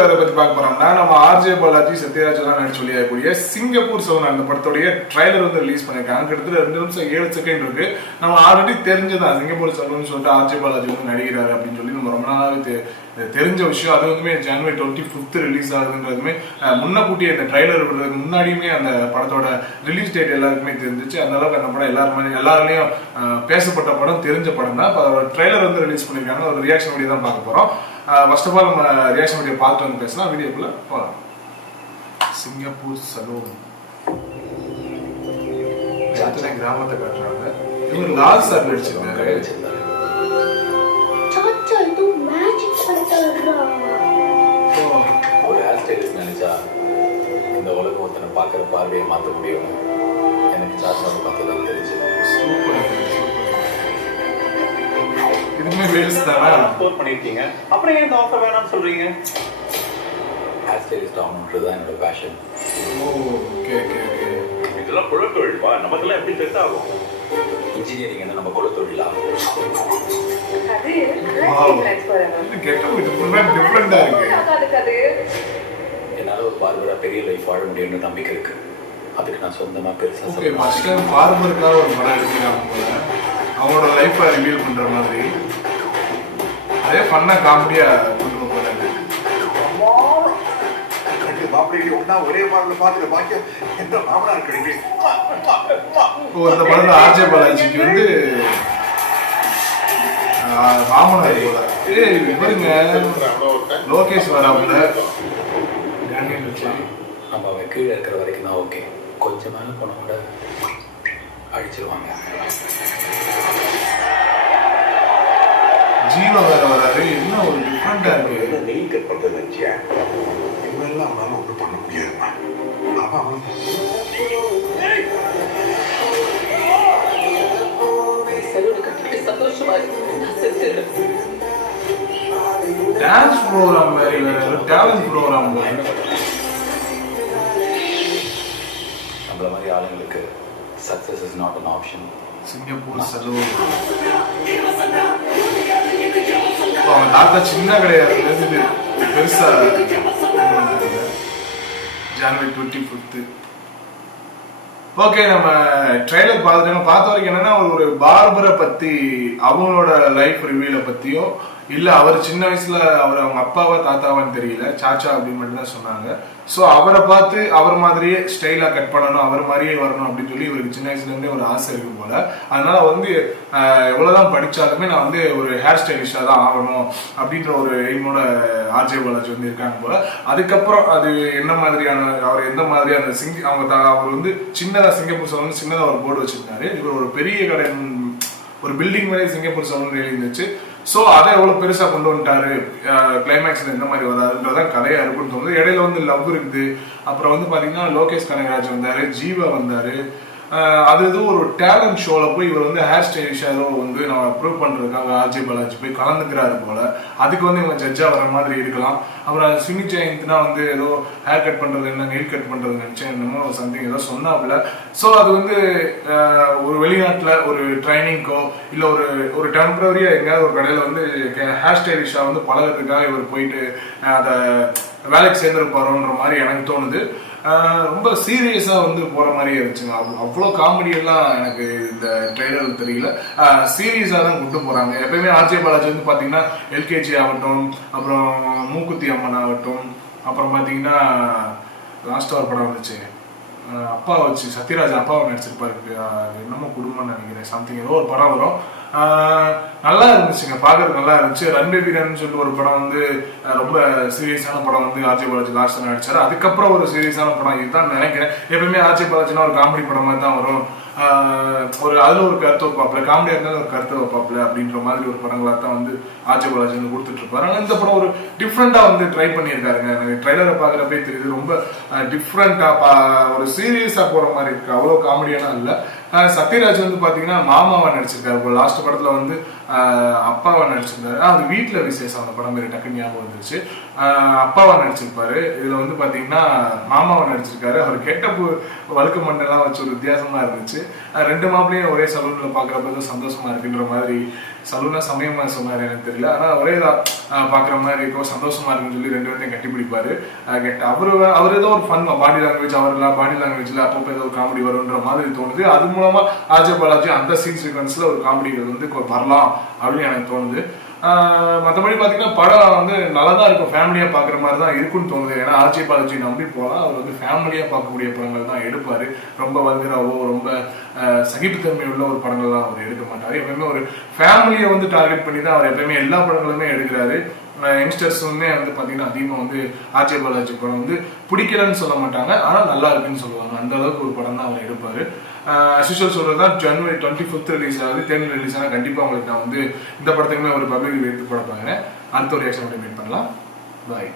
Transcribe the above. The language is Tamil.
வீடியோல அதை பத்தி பார்க்க போறோம்னா நம்ம ஆர்ஜே பாலாஜி சத்யராஜ் எல்லாம் நடிச்சு வெளியாகக்கூடிய சிங்கப்பூர் சோன் அந்த படத்துடைய ட்ரைலர் வந்து ரிலீஸ் பண்ணிருக்காங்க. கிட்டத்தட்ட 2 நிமிஷம் 7 செகண்ட் இருக்கு. நம்ம ஆல்ரெடி தெரிஞ்சதான் சிங்கப்பூர் சோன் சொல்லிட்டு ஆர்ஜே பாலாஜி வந்து நடிக்கிறாரு அப்படின்னு சொல்லி நம்ம ரொம்ப நாளாவே தெரிஞ்ச விஷயம். அது வந்து ஜனவரி 25 ரிலீஸ் ஆகுதுன்றதுமே முன்னக்கூட்டியே இந்த ட்ரைலர் விடுறதுக்கு முன்னாடியுமே அந்த படத்தோட ரிலீஸ் டேட் எல்லாருக்குமே தெரிஞ்சிச்சு. அந்த அளவுக்கு அந்த படம் எல்லாருமே பேசப்பட்ட படம், தெரிஞ்ச படம் தான். இப்போ ட்ரைலர் வந்து ரிலீஸ் பண்ணிருக்காங்க. ஒரு ரியாக்ஷன் வீடியோ தான் பார்க்க போறோம். ஃபர்ஸ்ட் ஆஃப் ஆல் நம்ம ரியாக்ஷன் வீடியோ பார்த்து வந்து பேசலாம். வீடியோக்குள்ள போகலாம். சிங்கப்பூர் சலூன் கிராமத்தை காட்டுறாங்க. இவர் லால் சார் நடிச்சிருக்காரு. ஒரு ஹேர் ஸ்டைலிஸ்ட் நினைச்சா இந்த உலகம் ஒருத்தனை பார்க்குற பார்வையை மாற்ற முடியும். எனக்கு சார்ஜ் பார்த்து தான் தெரிஞ்சு. இதுமே வேல்ஸ் தானா ஸ்கோர் பண்ணிருக்கீங்க. அப்புறம் ஏன் இந்த ஆஃபர் வேணாம்னு சொல்றீங்க? ஹேர் ஸ்டைலிஸ்ட் ஆகணுன்றது தான் என்னோட பேஷன். Okay okay okay. இதெல்லாம் குலத்தொழில் வா, நமக்கெல்லாம் எப்படி செட் ஆகும்? இன்ஜினியரிங் என்ன நம்ம குலத்தொழிலா? என்னால ஒரு பார்பரா பெரிய லைஃப் வாழ முடியும்னு நம்பிக்கை இருக்கு. அதுக்கு நான் சொந்தமா பெருசா பார்பருக்காக ஒரு படம் எடுக்கிறாங்க போல. அவங்களோட லைஃபை ரிவீல் பண்ற மாதிரி அதே பண்ண காமெடியா கொண்டு போறாங்க. ஒரே பார்ல பாத்துட்டு பாக்கி எந்த மாமனார் கிடைக்கு. இந்த படத்துல ஆர்ஜே பாலாஜிக்கு வந்து மாமனார் போல. இவருங்க லோகேஷ் வராமல நம்ம அவன் கீழே இருக்கிற வரைக்கும் தான் ஓகே. கொஞ்சம் மேலே போன கூட அடிச்சிருவாங்க. ஜீவா வேற வராரு. என்ன ஒரு டிஃப்ரெண்டா இருக்கு. நெய் கட் பண்றது நினைச்சியா? இவெல்லாம் அவனால ஒன்றும் பண்ண முடியாதுமா. அவன் டான்ஸ் ப்ரோக்ராம் மாதிரி டேலண்ட் ப்ரோக்ராம். நம்மள மாதிரி ஆளுங்களுக்கு success is not an option. Singapore salon. அவன் தாத்தா சின்ன கிடையாது, பெருசா. ஜனவரி 25. ஓகே, நம்ம ட்ரெய்லர் பார்த்த வரைக்கும் என்னன்னா ஒரு பார்பரை பத்தி, அவங்களோட லைஃப் ரிவியூல பத்தியோ இல்ல அவர் சின்ன வயசுல அவங்க அப்பாவா தாத்தாவான்னு தெரியல, சாச்சா அப்படின்னு மட்டும் தான் சொன்னாங்க. ஸோ அவரை பார்த்து அவர் மாதிரியே ஸ்டைலா கட் பண்ணணும், அவர் மாதிரியே வரணும் அப்படின்னு சொல்லி இவருக்கு சின்ன வயசுல இருந்தே ஒரு ஆசை இருக்கும் போல. அதனால வந்து எவ்வளவுதான் படிச்சாலுமே நான் வந்து ஒரு ஹேர் ஸ்டைலிஷா தான் ஆகணும் அப்படின்ற ஒரு எய்மோட ஆர்ஜே பாலாஜி வந்து இருக்காங்க போல. அதுக்கப்புறம் அது என்ன மாதிரியான, அவர் எந்த மாதிரியான அவர் வந்து சின்னதா சிங்கப்பூர் சலூன் சின்னதா ஒரு போர்டு வச்சிருக்காரு. இவர் ஒரு பெரிய கடை, ஒரு பில்டிங் மாதிரி சிங்கப்பூர் சலூன் இருந்துச்சு. ஸோ அதை எவ்வளவு பெருசா கொண்டு வந்துட்டாரு, கிளைமேக்ஸ்ல எந்த மாதிரி வராதுன்றதான் கதையா இருக்குன்னு தோணுது. இடையில வந்து லவ் இருக்குது. அப்புறம் வந்து பாத்தீங்கன்னா லோகேஷ் கனகராஜ் வந்தாரு, ஜீவா வந்தாரு. அது எதுவும் ஒரு டேலண்ட் ஷோல போய் இவர் வந்து ஹேர் ஸ்டைலிஷா ஏதோ வந்து நம்ம ப்ரூவ் பண்றதுக்காக ஆர்ஜே பாலாஜி போய் கலந்துக்கிறாரு போல. அதுக்கு வந்து இவங்க ஜட்ஜா வர மாதிரி இருக்கலாம். அப்புறம் சினி ஜெயந்த்னா வந்து ஏதோ ஹேர் கட் பண்றது என்ன, நெயில் கட் பண்றது நினைச்சேன், என்னமோ சம்திங் ஏதோ சொன்னாப்புல. ஸோ அது வந்து ஒரு வெளிநாட்டுல ஒரு ட்ரைனிங்கோ இல்ல ஒரு டெம்பரரியா எங்கேயாவது ஒரு கடையில வந்து ஹேர் ஸ்டைலிஷா வந்து பழகிறதுக்காக இவர் போயிட்டு அதை வேலைக்கு சேர்ந்துருப்பாரோன்ற மாதிரி எனக்கு தோணுது. ரொம்ப சீரியஸா வந்து போற மாதிரி இருந்துச்சுங்க. அவ்வளோ காமெடி எல்லாம் எனக்கு இந்த ட்ரெய்லர் தெரியல. சீரியஸா தான் கூட்டு போறாங்க. எப்பயுமே ஆர்ஜே பாலாஜி வந்து பாத்தீங்கன்னா எல்கேஜி ஆகட்டும், அப்புறம் மூக்குத்தி அம்மன் ஆகட்டும், அப்புறம் பாத்தீங்கன்னா லாஸ்ட் ஒரு படம் வந்துச்சு, அப்பா வச்சு சத்யராஜ் அப்பாவை நடிச்சிருப்பாரு, என்னமோ குடும்பம்னு நினைக்கிறேன், சம்திங் ஏதோ ஒரு படம் வரும். நல்லா இருந்துச்சுங்க, பாக்குறது நல்லா இருந்துச்சு. ரன் பேபி ரன் சொல்லிட்டு ஒரு படம் வந்து ரொம்ப சீரியஸான படம் வந்து ஆர்ஜே பாலாஜி லாஸ்ட் நடிச்சாரு. அதுக்கப்புறம் ஒரு சீரியஸான படம் இதுதான் நினைக்கிறேன். எப்பவுமே ஆர்ஜே பாலாஜினா ஒரு காமெடி படம் மாதிரி தான் வரும். அதுல ஒரு கருத்து வைப்பாப்ல, காமெடியா இருந்தாலும் ஒரு கருத்து வைப்பாப்ல அப்படின்ற மாதிரி ஒரு படங்களா தான் வந்து ஆர்ஜே பாலாஜி வந்து கொடுத்துட்டு இருப்பாரு. ஆனா இந்த படம் ஒரு டிஃப்ரெண்டா வந்து ட்ரை பண்ணியிருக்காருங்க. எனக்கு ட்ரைலரை பாக்குறப்பே தெரியுது, ரொம்ப டிஃப்ரெண்டா ஒரு சீரியஸா போற மாதிரி இருக்கு. அவ்வளவு காமெடியான இல்ல. சத்யராஜ் வந்து பாத்தீங்கன்னா மாமாவா நடிச்சிருக்காரு. லாஸ்ட் படத்துல வந்து அப்பாவா நடிச்சிருந்தாரு. அது வீட்டுல விசேஷம் அந்த படம் பேரு டக்குன்னு ஞாபகம் வந்துருச்சு. அப்பாவா நடிச்சிருப்பாரு. இதுல வந்து பாத்தீங்கன்னா மாமாவா நடிச்சிருக்காரு. அவர் கெட்டப்பு வழுக்க மண்டெல்லாம் வச்சு ஒரு வித்தியாசமா இருந்துச்சு. ரெண்டு மாப்பிளையும் ஒரே சலூன்ல பாக்குறப்ப சந்தோஷமா இருக்குன்ற மாதிரி. சலூனா சமயமா சொன்னாரு எனக்கு தெரியல, ஆனா ஒரே பாக்குற மாதிரி இருக்கும், சந்தோஷமா இருக்குன்னு சொல்லி ரெண்டு பேர்த்தையும் கட்டி பிடிப்பாரு. அவர் ஏதோ ஒரு ஃபன் பாடி லாங்குவேஜ், அவர் பாடி லாங்குவேஜ்ல அப்பப்போ ஏதோ ஒரு காமெடி வரும்ன்ற மாதிரி தோணுது. அது மூலமா ஆர்ஜே பாலாஜி அந்த சீன் சீக்வன்ஸ்ல ஒரு காமெடிகள் வந்து வரலாம் அப்படின்னு எனக்கு தோணுது. மற்றபடி பார்த்தீங்கன்னா படம் வந்து நல்லா தான் இருக்கும், ஃபேமிலியாக பார்க்குற மாதிரி தான் இருக்குன்னு தோணுது. ஏன்னா ஆர்ஜே பாலாஜி நம்பி போகலாம், அவர் வந்து ஃபேமிலியாக பார்க்கக்கூடிய படங்கள் தான் எடுப்பார். ரொம்ப வல்கராவோ ரொம்ப சகிப்புத்தன்மை உள்ள ஒரு படங்கள்லாம் அவர் எடுக்க மாட்டார். எப்பவுமே ஒரு ஃபேமிலியை வந்து டார்கெட் பண்ணி தான் அவர் எப்பவுமே எல்லா படங்களுமே எடுக்கிறாரு. யங்ஸ்டர்ஸுமே வந்து பார்த்தீங்கன்னா அதிகமாக வந்து ஆர்ஜே பாலாஜி படம் வந்து பிடிக்கலன்னு சொல்ல மாட்டாங்க, ஆனால் நல்லா இருக்குன்னு சொல்லுவாங்க. அந்த அளவுக்கு ஒரு படம் தான் அவர் எடுப்பார். அசிஷுவல் சொல்றது தான் January 25th ரிலீஸ் ஆகுது. தேர்தல் ரிலீஸ் ஆனால் கண்டிப்பாக உங்களுக்கு நான் வந்து இந்த படத்துக்குமே ஒரு பப்ளிக் எடுத்து போட போகிறேன். அடுத்த ஒரு ரியாக்ஷன் மீட் பண்ணலாம். பாய்.